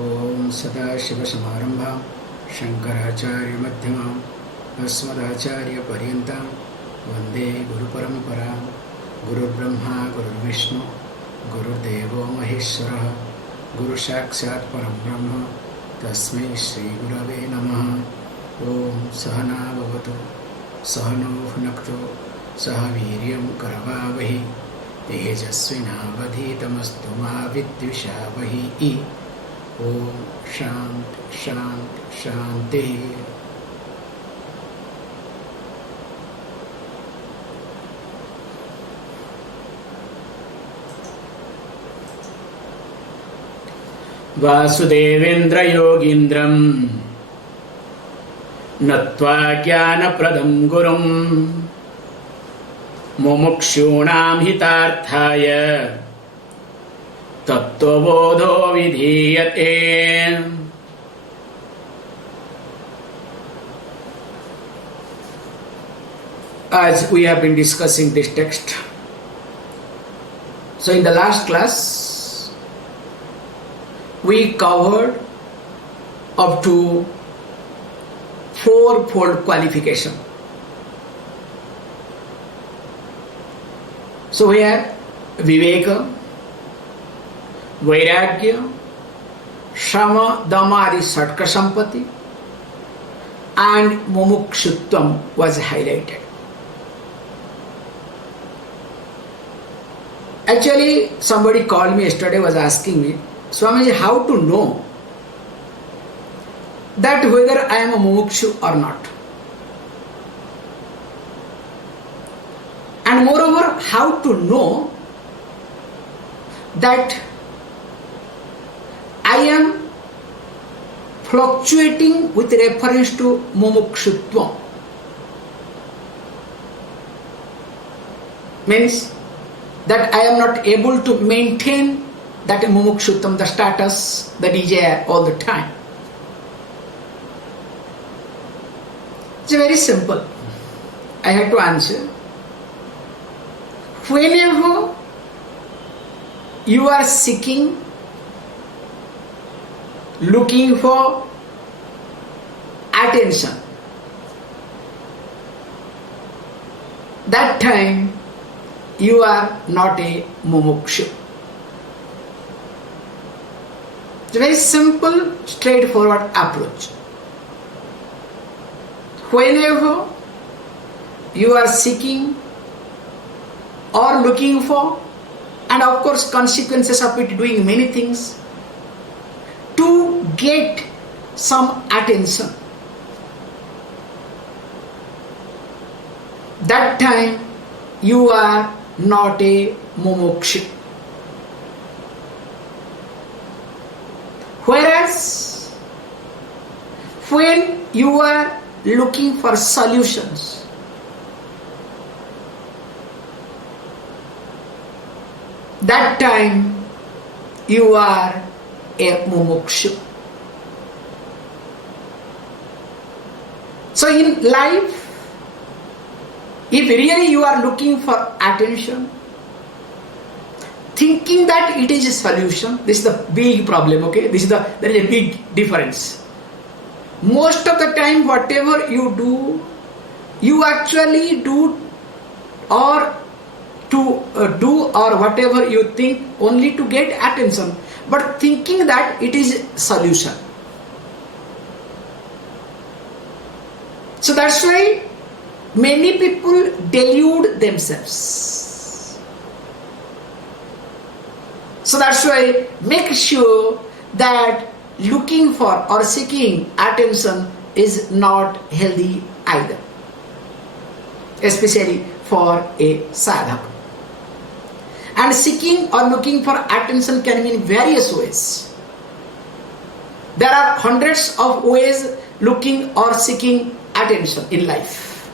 ओम सदाशिवसमारंभां शंकराचार्यमध्यमाम् अस्मदाचार्यपर्यन्तां वन्दे गुरुपरम्परां। गुरुर्ब्रह्मा गुरुर्विष्णु गुरुर्देवो महेश्वरः गुरुसाक्षात् परं ब्रह्म तस्मै श्रीगुरवे नमः। ओम सहना भवतु सहनौ भुनक्तु सह वीर्यं करवावहै तेजस्विनावधीतमस्तु मा विद्विषावहै। ओम शांति शांति शांति। वासुदेवेन्द्र योगीन्द्रं नत्वा ज्ञानप्रदं गुरुं मुमुक्षूणां हितार्थाय तत्त्वबोधो विधीयते। As we have been discussing this text, so in the last class we covered up to fourfold qualification. So here viveka, vairagya, shama, dhamma adi satka sampati and mumukshutvam was highlighted. Actually, somebody called me yesterday, was asking me, Swamiji, how to know that whether I am a mumukshu or not? And moreover, how to know that I am fluctuating with reference to mumukshutvam? Means that I am not able to maintain that mumukshutvam, the status, the desire all the time. It's very simple. I have to answer. Whenever you are seeking, looking for attention, that time you are not a mumukshu. It's a very simple, straightforward approach. Whenever you are seeking or looking for, and of course consequences of it, doing many things to get some attention, that time you are not a mumukshu. Whereas when you are looking for solutions, that time you are a mumukshu. So in life, if really you are looking for attention, thinking that it is a solution, this is the big problem, okay? There is a big difference. Most of the time, whatever you do, you actually do or whatever you think only to get attention, but thinking that it is solution. So that's why many people delude themselves. So that's why make sure that looking for or seeking attention is not healthy either, especially for a sadhaka. And seeking or looking for attention can mean various ways. There are hundreds of ways looking or seeking attention in life.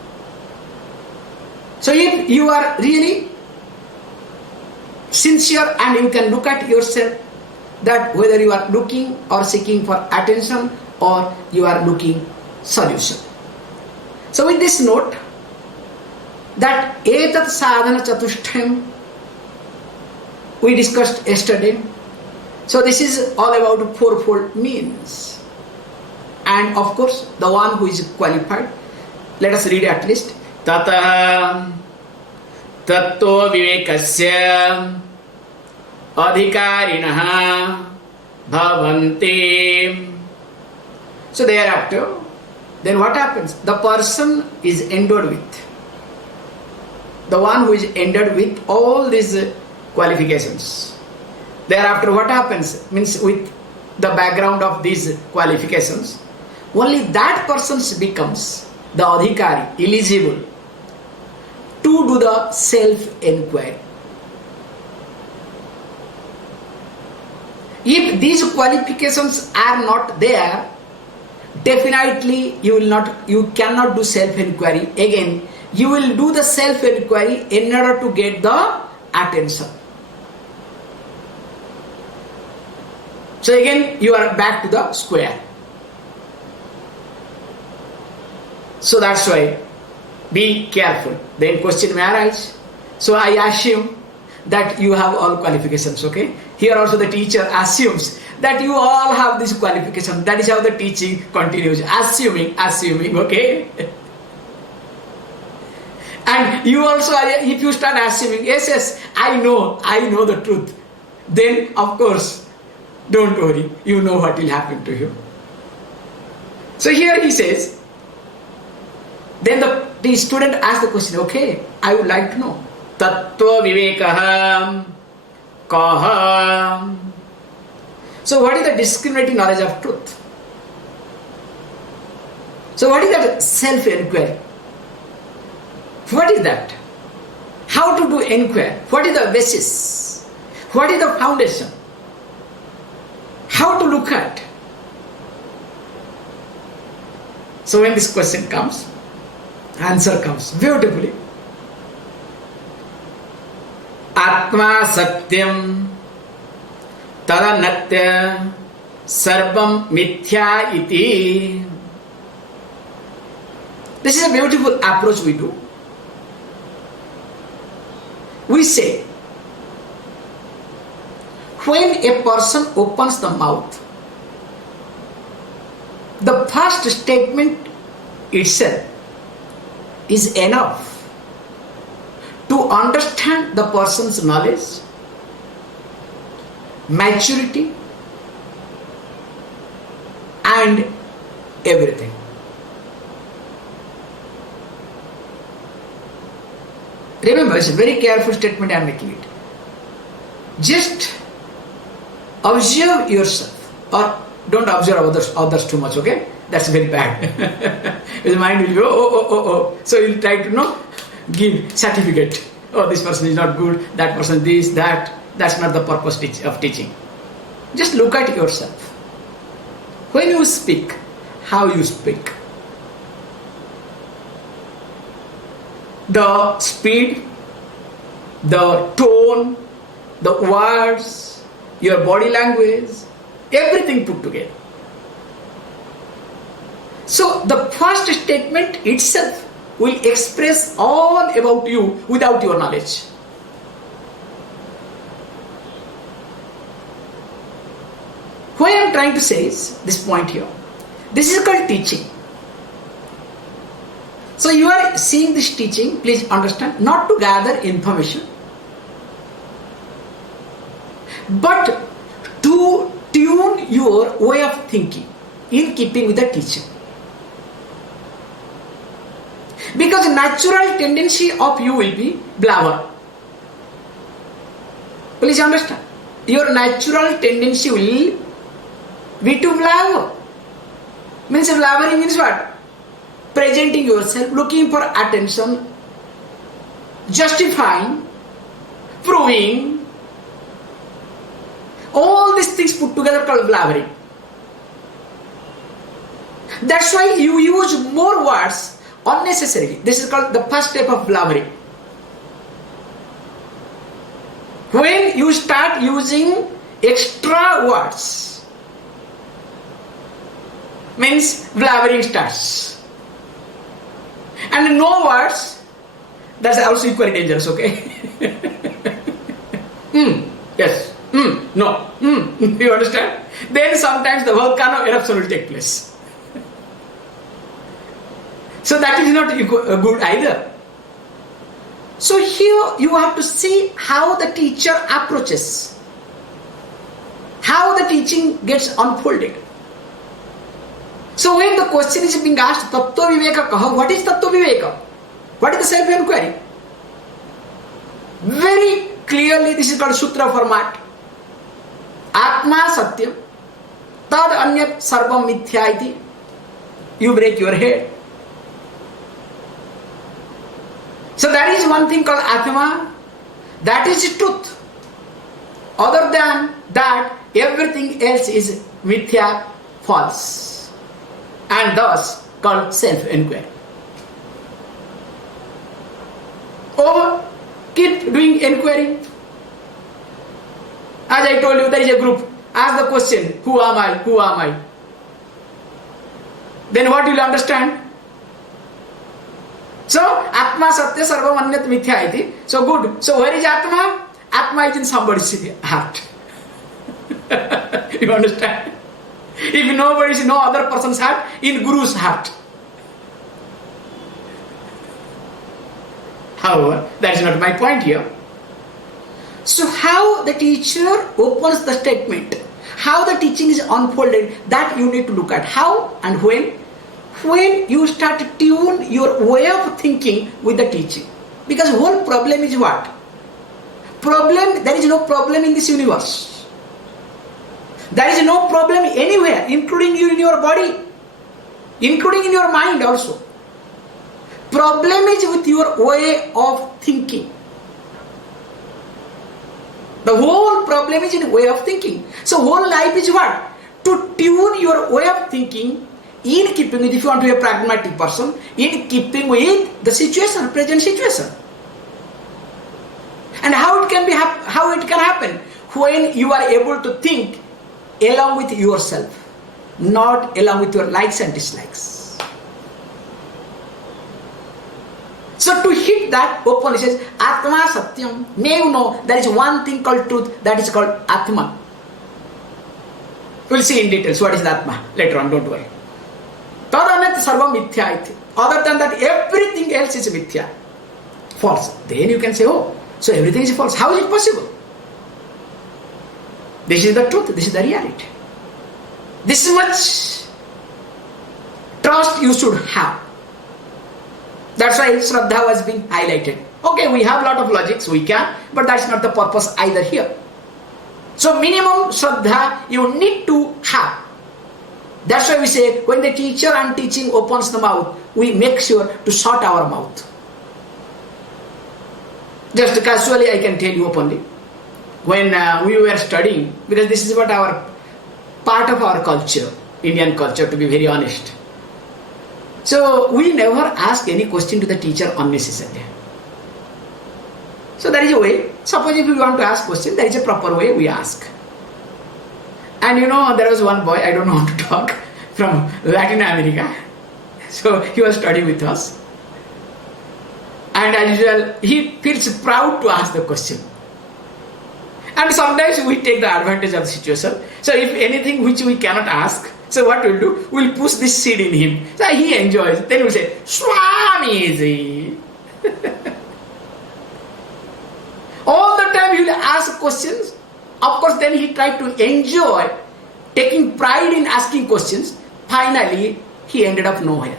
So if you are really sincere and you can look at yourself that whether you are looking or seeking for attention or you are looking solution. So with this note, that etat sadhana chatushtayam we discussed yesterday, So this is all about fourfold means. And of course, the one who is qualified, let us read at least. Tata Tattva vivekasya adhikarinaha bhavanti. So thereafter, then what happens? The person is endowed with, the one who is endowed with all these qualifications. Thereafter what happens? Means with the background of these qualifications, only that person becomes the adhikari, eligible to do the self-enquiry. If these qualifications are not there, definitely you cannot do self-enquiry. Again, you will do the self-enquiry in order to get the attention. So again, you are back to the square. So that's why, be careful. Then question may arise. So I assume that you have all qualifications, okay? Here also the teacher assumes that you all have this qualification. That is how the teaching continues. Assuming, okay? And you also, if you start assuming, yes, I know the truth, then of course, don't worry, you know what will happen to you. So here he says, then the student asks the question, okay, I would like to know. Tattva vivekaha kaha. So what is the discriminating knowledge of truth? So what is that self-enquiry? What is that? How to do enquiry? What is the basis? What is the foundation? How to look at? So when this question comes, answer comes beautifully. Atma satyam tadanatya sarvam mithya iti. This is a beautiful approach we do. We say, when a person opens the mouth, the first statement itself is enough to understand the person's knowledge, maturity, and everything. Remember, it's a very careful statement I am making it. Just observe yourself, or don't observe others too much, okay? That's very bad. His mind will go, oh. So you'll try to give certificate. Oh, this person is not good, that person this, that. That's not the purpose of teaching. Just look at yourself. When you speak, how you speak. The speed, the tone, the words, your body language, everything put together. So the first statement itself will express all about you without your knowledge. Why I am trying to say is this point here. This is called teaching. So you are seeing this teaching, please understand, not to gather information, but to tune your way of thinking in keeping with the teaching. Because the natural tendency of you will be blabber. Please understand. Your natural tendency will be to blabber. Means blabbering means what? Presenting yourself, looking for attention, justifying, proving. All these things put together called blabbering. That's why you use more words unnecessarily. This is called the first step of blabbering. When you start using extra words, means blabbering starts. And no words, that's also equally dangerous, okay? Yes, no, You understand? Then sometimes the volcano eruption will take place. So that is not good either. So here you have to see how the teacher approaches, how the teaching gets unfolded. So when the question is being asked, Tattva Viveka kaha, what is Tattva Viveka? What is the self-inquiry? Very clearly this is called Sutra format. Atma Satyam, Tad Anyat Sarvam Mithya iti. You break your head. So that is one thing called Atma. That is truth. Other than that, everything else is Mithya, false. And thus called self-inquiry. Or keep doing inquiry. As I told you, there is a group. Ask the question, who am I? Who am I? Then what will you understand? So, Atma Satya Sarvam Anyat Mithya iti. So good. So where is Atma? Atma is in somebody's heart. You understand? If nobody is no other person's heart, in Guru's heart. However, that is not my point here. So how the teacher opens the statement, how the teaching is unfolded, that you need to look at. How and when? When you start to tune your way of thinking with the teaching. Because whole problem is what? There is no problem in this universe. There is no problem anywhere, including you in your body, including in your mind also. Problem is with your way of thinking. The whole problem is in way of thinking. So whole life is what? To tune your way of thinking in keeping with, if you want to be a pragmatic person, in keeping with the situation, present situation. And how it can happen? When you are able to think along with yourself, not along with your likes and dislikes. So to hit that open, it says, Atma Satyam. May you know, there is one thing called truth, that is called Atma. We'll see in details what is the Atma later on, don't worry. Tadanat Sarvam Mithya iti. Other than that, everything else is Mithya, false. Then you can say, oh, so everything is false. How is it possible? This is the truth, this is the reality. This much trust you should have. That's why Shraddha was being highlighted. Okay, we have a lot of logics, we can, but that's not the purpose either here. So minimum Shraddha you need to have. That's why we say, when the teacher and teaching opens the mouth, we make sure to shut our mouth. Just casually I can tell you openly. When we were studying, because this is what our part of our culture, Indian culture, to be very honest. So we never ask any question to the teacher unnecessarily. So there is a way. Suppose if we want to ask question, there is a proper way we ask. And there was one boy, I don't know how to talk, from Latin America. So he was studying with us. And as usual, he feels proud to ask the question. And sometimes we take the advantage of the situation. So if anything which we cannot ask, so what we'll do, we'll push this seed in him. So he enjoys. Then we'll say, Swamiji. All the time he will ask questions. Of course, then he tried to enjoy taking pride in asking questions. Finally, he ended up nowhere.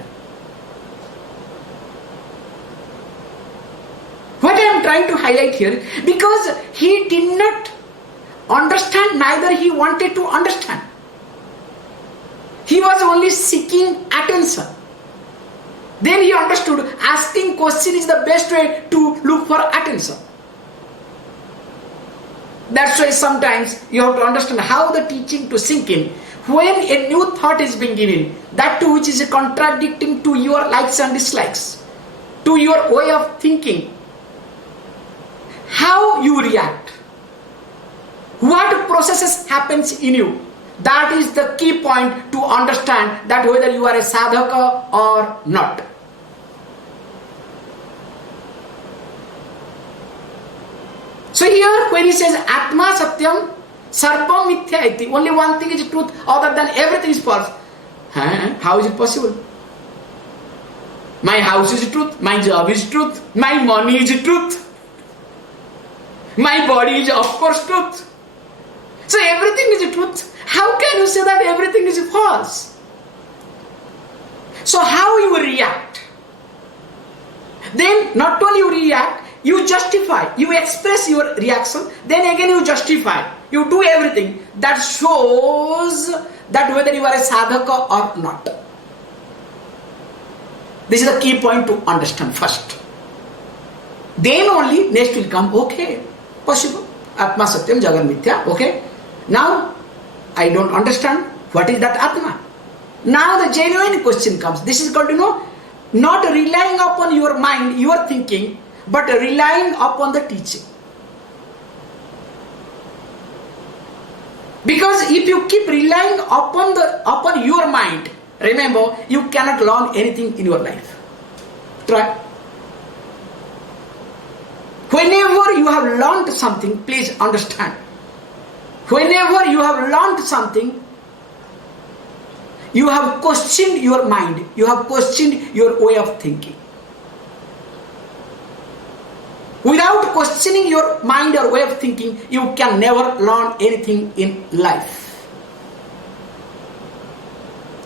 What I am trying to highlight here, because he did not understand, neither he wanted to understand. He was only seeking attention. Then he understood asking question is the best way to look for attention. That's why sometimes you have to understand how the teaching to sink in. When a new thought is being given, that too which is contradicting to your likes and dislikes, to your way of thinking, how you react, what processes happens in you, that is the key point to understand that whether you are a sadhaka or not. So here when he says Atma Satyam, Sarpam mithya iti. Only one thing is truth, other than everything is false. How is it possible? My house is truth, my job is truth, my money is truth, my body is of course truth. So everything is truth. How can you say that everything is false? So how you react? Then not only you react, you justify, you express your reaction, then again you justify, you do everything. That shows that whether you are a sadhaka or not. This is the key point to understand first. Then only next will come, okay, possible. Atma Satyam Jagan Mithya, okay. Now, I don't understand what is that Atma. Now the genuine question comes. This is called, not relying upon your mind, your thinking, but relying upon the teaching. Because if you keep relying upon your mind, remember, you cannot learn anything in your life. Try. Whenever you have learned something, please understand. Whenever you have learned something, you have questioned your mind, you have questioned your way of thinking. Without questioning your mind or way of thinking, you can never learn anything in life.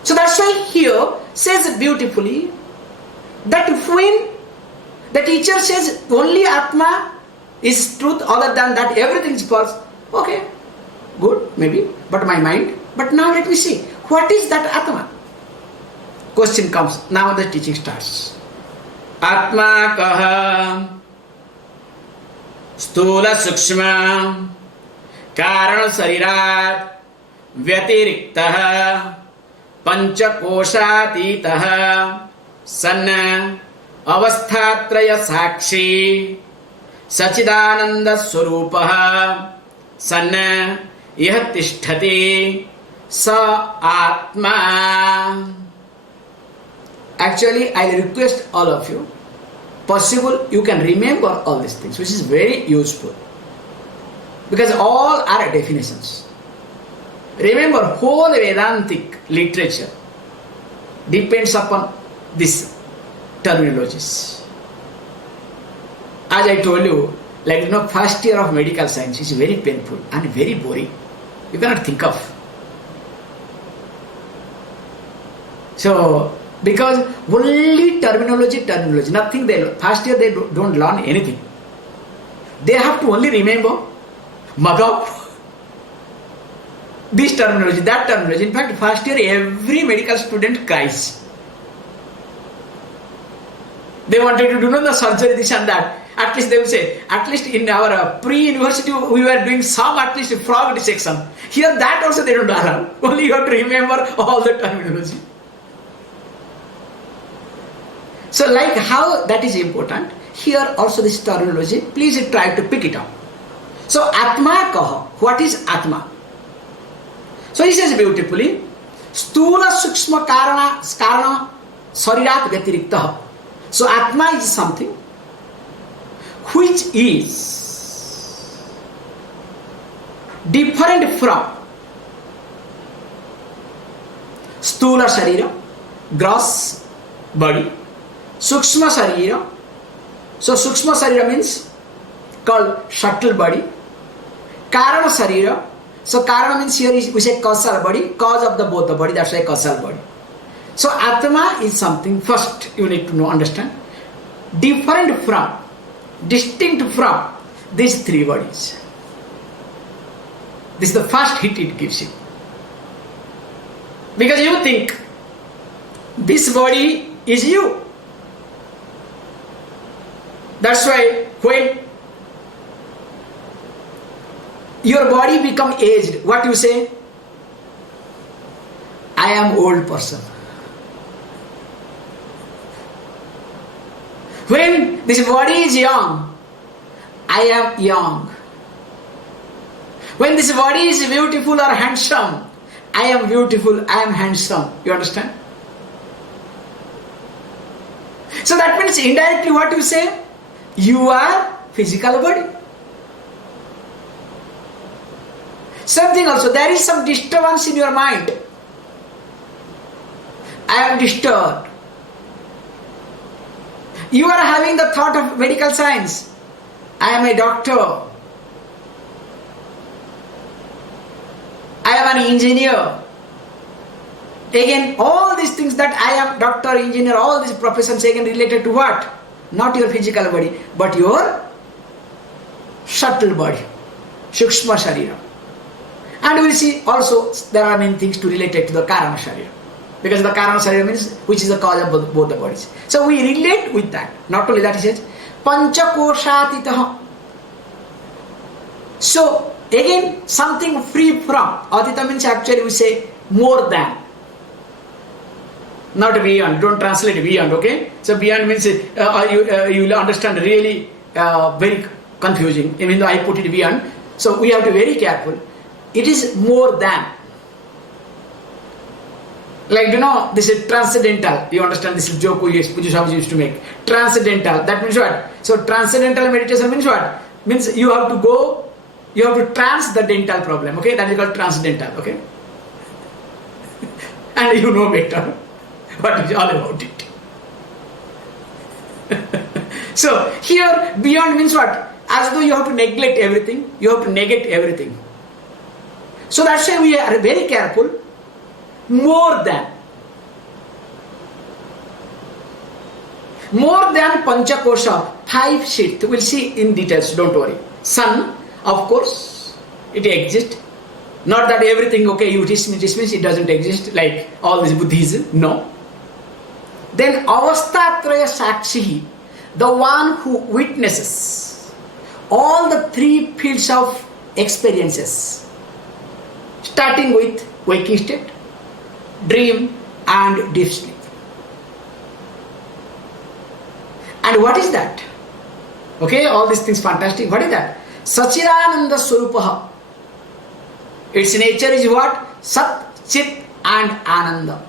So that's why here says beautifully that when the teacher says only Atma is truth, other than that everything is false, okay, good, maybe, but my mind. But now let me see, what is that Atma? Question comes, now the teaching starts. Atma kaha stula sukshma karana sarirat vyatiriktah panchakoshatitah sanna avasthatraya sakshi sachidananda swarupah sanna yah tisthati sa atma. Actually, I request all of you, possible you can remember all these things, which is very useful, because all are definitions. Remember, whole Vedantic literature depends upon these terminologies. As I told you, first year of medical science is very painful and very boring. You cannot think of. So, because only terminology, nothing they learn. First year they don't learn anything. They have to only remember, mug up this terminology, that terminology. In fact, first year every medical student cries. They wanted to do the surgery, this and that. At least they will say, at least in our pre-university we were doing some at least frog dissection. Here that also they don't learn. Only you have to remember all the terminology. So like how that is important, here also this terminology, please try to pick it up. So Atma kaha, what is Atma? So he says beautifully, Stula Sukshma Karana Sarirat Vyatiriktah. So Atma is something which is different from Stula Sharira, gross body, Sukshma Sarira. So Sukshma Sarira means called subtle body. Karana Sarira. So Karana means here we say causal body, cause of the both the body, that's why causal body. So Atma is something, first you need to know, understand, different from, distinct from these three bodies. This is the first hit it gives you. Because you think this body is you. That's why when your body become aged, what you say? I am old person. When this body is young, I am young. When this body is beautiful or handsome, I am beautiful, I am handsome. You understand? So that means indirectly what you say? You are physical body. Same thing also, there is some disturbance in your mind. I am disturbed. You are having the thought of medical science. I am a doctor. I am an engineer. Again, all these things that I am doctor, engineer, all these professions again related to what? Not your physical body, but your subtle body, Shukshma Sharira. And we will see also there are many things to relate it to the Karana Sharira. Because the Karana Sharira means which is the cause of both the bodies. So we relate with that. Not only that, he says, Panchakoshatitaha. So again, something free from. Atita means actually we say more than. Not beyond. Don't translate beyond, okay? So beyond means you will understand really very confusing. Even though I put it beyond. So we have to be very careful. It is more than. Like, this is transcendental. You understand this joke Swamiji used to make. Transcendental. That means what? So transcendental meditation means what? Means you have to go, you have to trans the dental problem. Okay? That is called transcendental. Okay? And you know better what is all about it. So here beyond means what? As though you have to neglect everything, you have to negate everything. So that's why we are very careful. More than Panchakosha, 5 sheaths. We'll see in details, don't worry. Sun, of course, it exists. Not that everything, okay, you dismiss, it doesn't exist like all these buddhis. No. Then Avastatraya Sakshi, the one who witnesses all the 3 fields of experiences, starting with waking state, dream and deep sleep. And what is that? Okay, all these things fantastic. What is that? Sachidananda Swarupaha. Its nature is what? Sat, Chit and Ananda.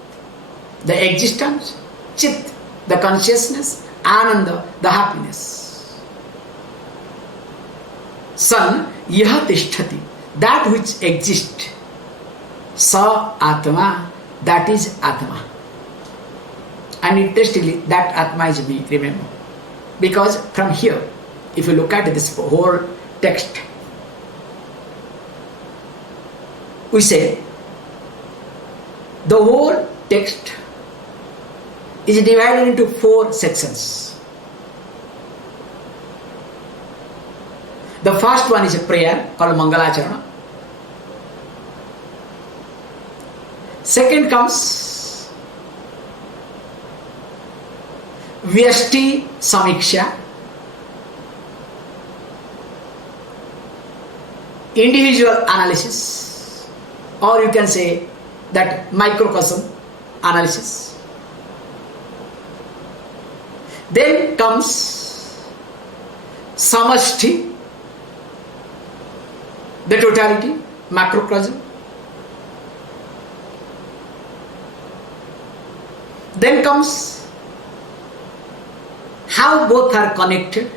The existence, Chit, the consciousness, Ananda, the happiness. San, Yaha Tishtati, that which exists. Sa Atma, that is Atma. And interestingly, that Atma is me, remember. Because from here, if you look at this whole text, we say the whole text is divided into 4 sections. The first one is a prayer called Mangalacharana. Second comes Vyashti Samiksha, individual analysis, or you can say that microcosm analysis. Then comes Samashti, the totality, macrocosm. Then comes how both are connected.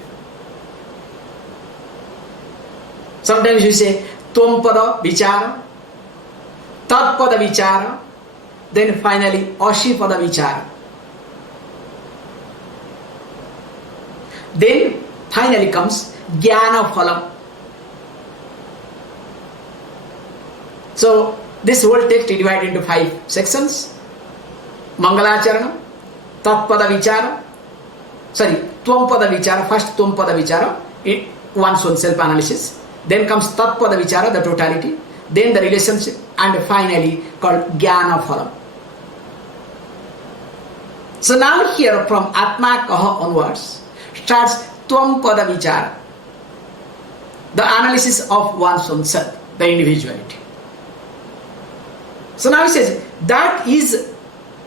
Sometimes you say Tvam-pada Vichara, Tat-pada Vichara, then finally Ashi-pada Vichara. Then finally comes Jnana Phalam. So this whole text is divided into 5 sections. Mangalacharana, Tat-pada Vichara, Tvam-pada Vichara, first Tvam-pada Vichara, one's own self-analysis. Then comes Tat-pada Vichara, the totality. Then the relationship, and finally called Jnana Phalam. So now here from Atma Kaha onwards starts Tvam-pada Vichara, the analysis of one's own self, the individuality. So now he says that is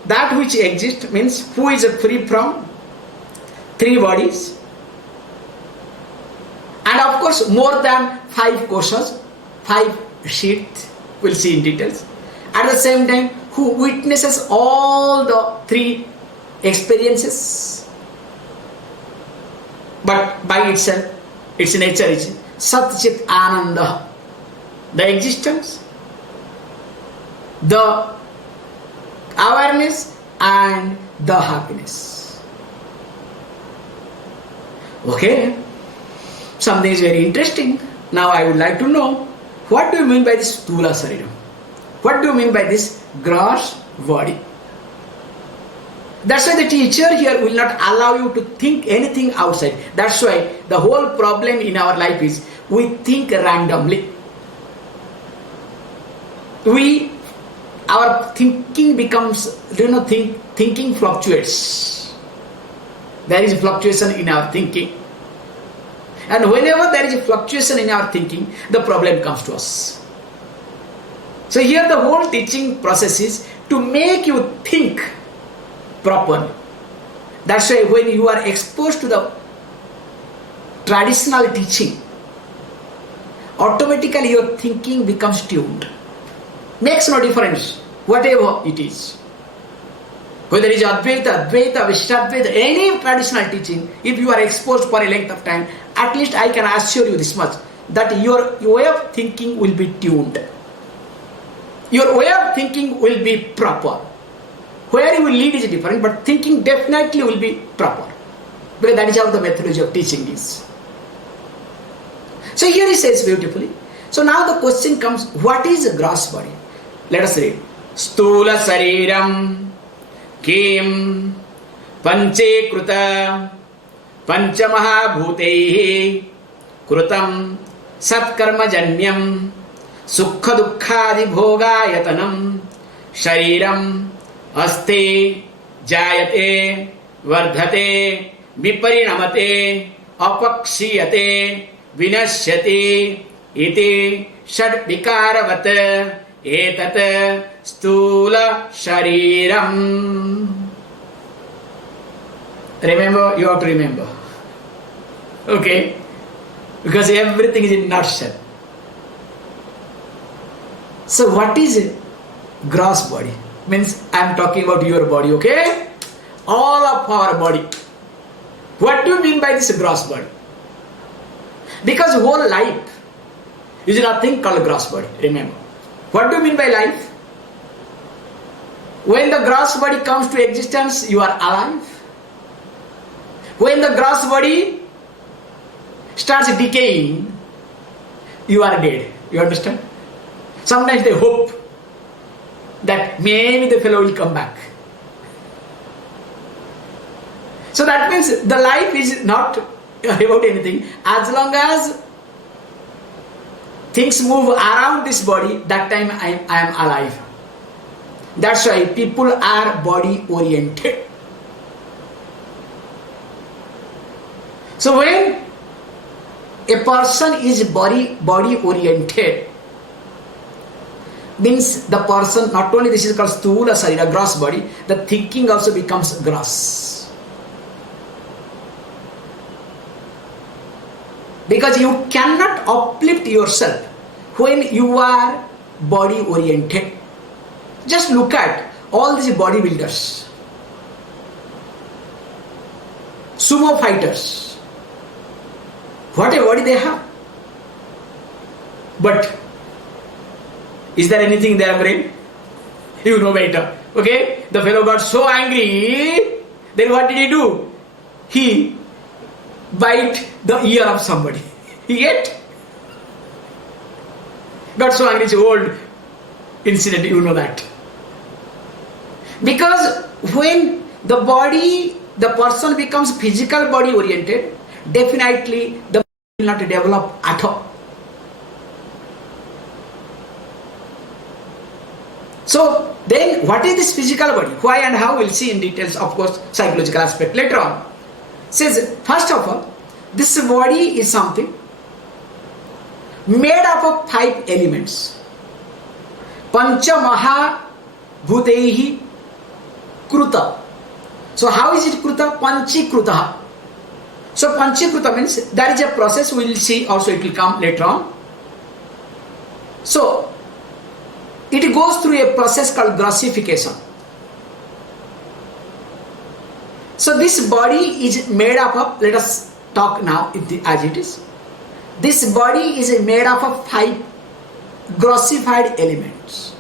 that which exists, means who is free from 3 bodies, and of course more than 5 koshas, 5 sheaths, we'll see in details. At the same time, who witnesses all the 3 experiences, but by itself, its nature is Sat Chit Ananda. the existence, the awareness and the happiness. Okay, something is very interesting. Now I would like to know, what do you mean by this Sthula Sariram? What do you mean by this gross body? That's why the teacher here will not allow you to think anything outside. That's why the whole problem in our life is we think randomly. Our thinking becomes, thinking fluctuates. There is a fluctuation in our thinking. And whenever there is a fluctuation in our thinking, the problem comes to us. So here the whole teaching process is to make you think properly. That's why when you are exposed to the traditional teaching, automatically your thinking becomes tuned. Makes no difference, whatever it is. Whether it is Advaita, Advaita, Vishvamitra, any traditional teaching, if you are exposed for a length of time, at least I can assure you this much, that your way of thinking will be tuned. Your way of thinking will be proper. Where you will lead is different, but thinking definitely will be proper. Because that is how the methodology of teaching is. So here he says beautifully. So now the question comes, what is a gross body? Let us read. Stula Sariram Kim Panche Kruta Panchamaha Bhuteihi Krutam Satkarma Janyam Sukha Dukkhadi Bhoga Yatanam Shariram Aste Jayate Vardhate Viparinamate Apakshiyate Vinashyate Iti Shad Vikaravat Etat Stula Shariram. Remember, you have to remember. Okay? Because everything is in nutshell. So what is it? Gross body. Means I am talking about your body, okay? All of our body. What do you mean by this gross body? Because whole life is nothing called gross body, remember. What do you mean by life? When the gross body comes to existence, you are alive. When the gross body starts decaying, you are dead. You understand? Sometimes they hope that maybe the fellow will come back. So that means the life is not about anything. As long as things move around this body, that time I am alive. That's why people are body oriented. So when a person is body oriented, means the person, not only this is called Sthula Sarira, gross body, the thinking also becomes gross. Because you cannot uplift yourself when you are body oriented. Just look at all these bodybuilders, sumo fighters. What a body they have. But is there anything in their brain? You know better. Okay? The fellow got so angry. Then what did he do? He bite the ear of somebody. He get? Got so angry. It's an old incident. You know that. Because when the person becomes physical body oriented, definitely the body will not develop at all. So then what is this physical body? Why and how we'll see in details, of course, psychological aspect later on. Says, first of all, this body is something made up of 5 elements. Pancha Maha Bhuteihi Kruta. So how is it Kruta? Panchikruta. So Panchikruta means there is a process, we will see also, it will come later on. So it goes through a process called grossification. So this body is made up of, let us talk now as it is. This body is made up of 5 grossified elements.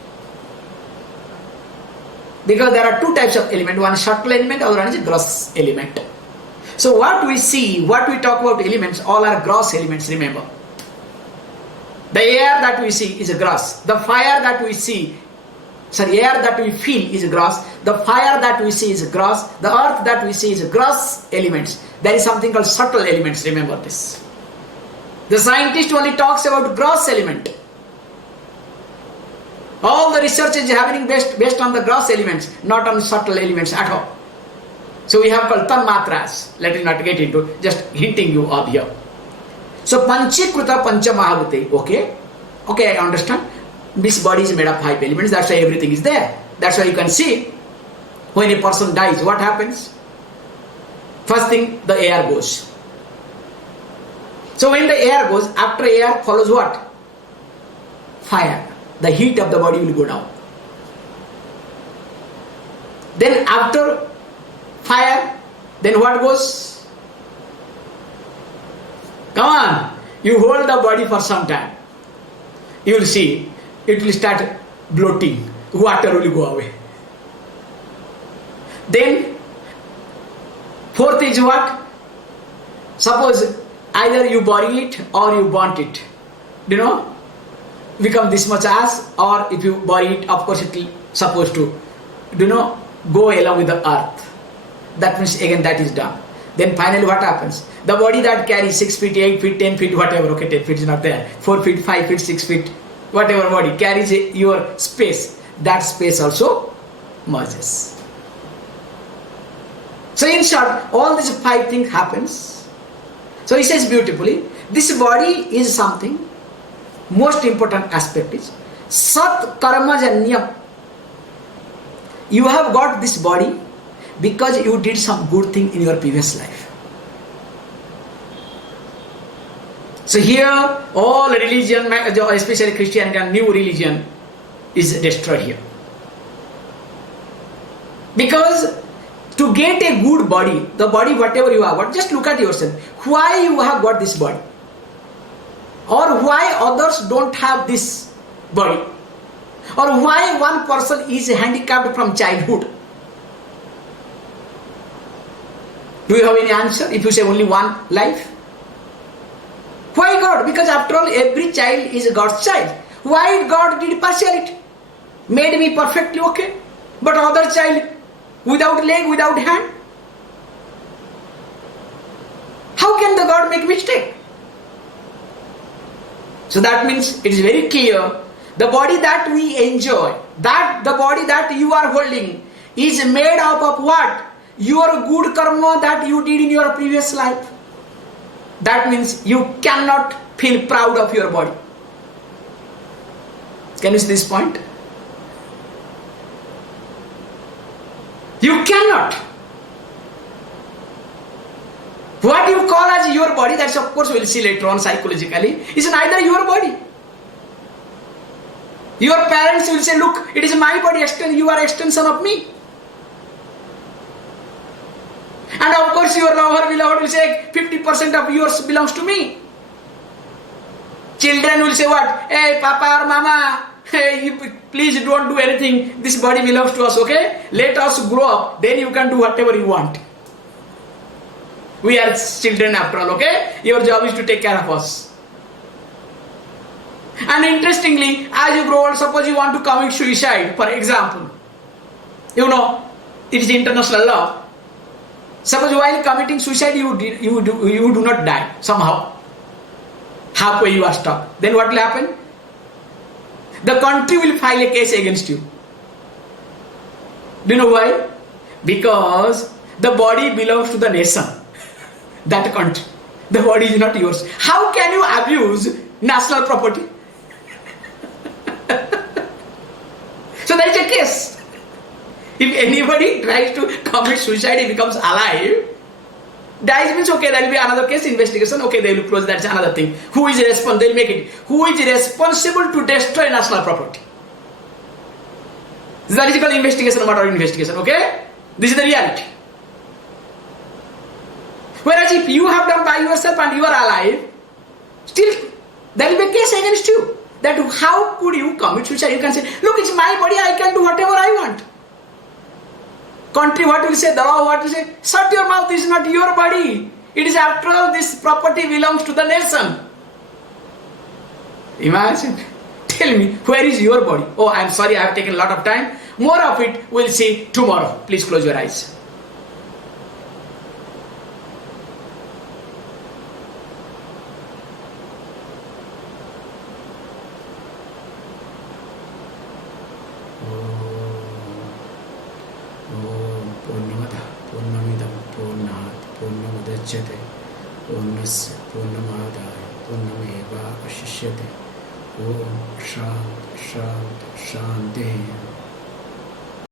Because there are two types of element, one is subtle element, other one is a gross element. So what we see, what we talk about elements, all are gross elements, remember. The air that we see is a gross. The fire that we see, air that we feel is a gross. The fire that we see is a gross. The earth that we see is a gross elements. There is something called subtle elements, remember this. The scientist only talks about gross element. All the research is happening based on the gross elements, not on subtle elements at all. So we have called tanmatras. Let me not get into, just hinting you up here. So panchikruta panchamahabhute. Okay, I understand. This body is made of 5 elements. That's why everything is there. That's why you can see when a person dies, what happens? First thing, the air goes. So when the air goes, after air follows what? Fire. The heat of the body will go down. Then after fire, then what goes? Come on, you hold the body for some time. You will see, it will start bloating. Water will go away. Then, fourth is what? Suppose either you bury it or you burnt it. Become this much ash, or if you bury it, of course it will supposed to, go along with the earth. That means again that is done. Then finally what happens? The body that carries 6 feet, 8 feet, 10 feet, whatever, 10 feet is not there, 4 feet, 5 feet, 6 feet, whatever body carries your space, that space also merges. So in short, all these 5 things happens. So he says beautifully, this body is something. Most important aspect is Sat Karma Janyam. You have got this body because you did some good thing in your previous life. So here all religion, especially Christianity and new religion, is destroyed here. Because to get a good body, the body whatever you have got, just look at yourself. Why you have got this body? Or why others don't have this body? Or why one person is handicapped from childhood? Do you have any answer if you say only one life? Why God? Because after all, every child is God's child. Why God did partiality? Made me perfectly okay, but other child without leg, without hand? How can the God make mistake? So that means it is very clear, the body that we enjoy, that the body that you are holding is made up of what? Your good karma that you did in your previous life. That means you cannot feel proud of your body. Can you see this point? You cannot. What you call as your body, that's of course we'll see later on psychologically, is neither your body. Your parents will say, look, it is my body, you are extension of me. And of course your lover will say, 50% of yours belongs to me. Children will say what? Hey, Papa or Mama, hey, please don't do anything. This body belongs to us, okay? Let us grow up. Then you can do whatever you want. We are children after all, okay? Your job is to take care of us. And interestingly, as you grow old, suppose you want to commit suicide, for example. It is international law. Suppose while committing suicide, you do not die somehow. Halfway you are stuck. Then what will happen? The country will file a case against you. Do you know why? Because the body belongs to the nation, that country. The body is not yours. How can you abuse national property? So there is a case. If anybody tries to commit suicide, he becomes alive, dies means okay, there will be another case, investigation, okay, they will close, that's another thing. Who is responsible? They will make it. Who is responsible to destroy national property? That is called investigation, matter of investigation, okay? This is the reality. Whereas if you have done by yourself and you are alive, still there will be a case against you. that how could you commit suicide? You can say, look, it's my body, I can do whatever I want. Country, what will say? The law, what will say? Shut your mouth, this is not your body. It is, after all, this property belongs to the nation. Imagine. Tell me, where is your body? Oh, I am sorry, I have taken a lot of time. More of it we'll see tomorrow. Please close your eyes. पूर्णस्य पूर्णमादाय पूर्णमेवावशिष्यते। ओम शांति शांति शांति।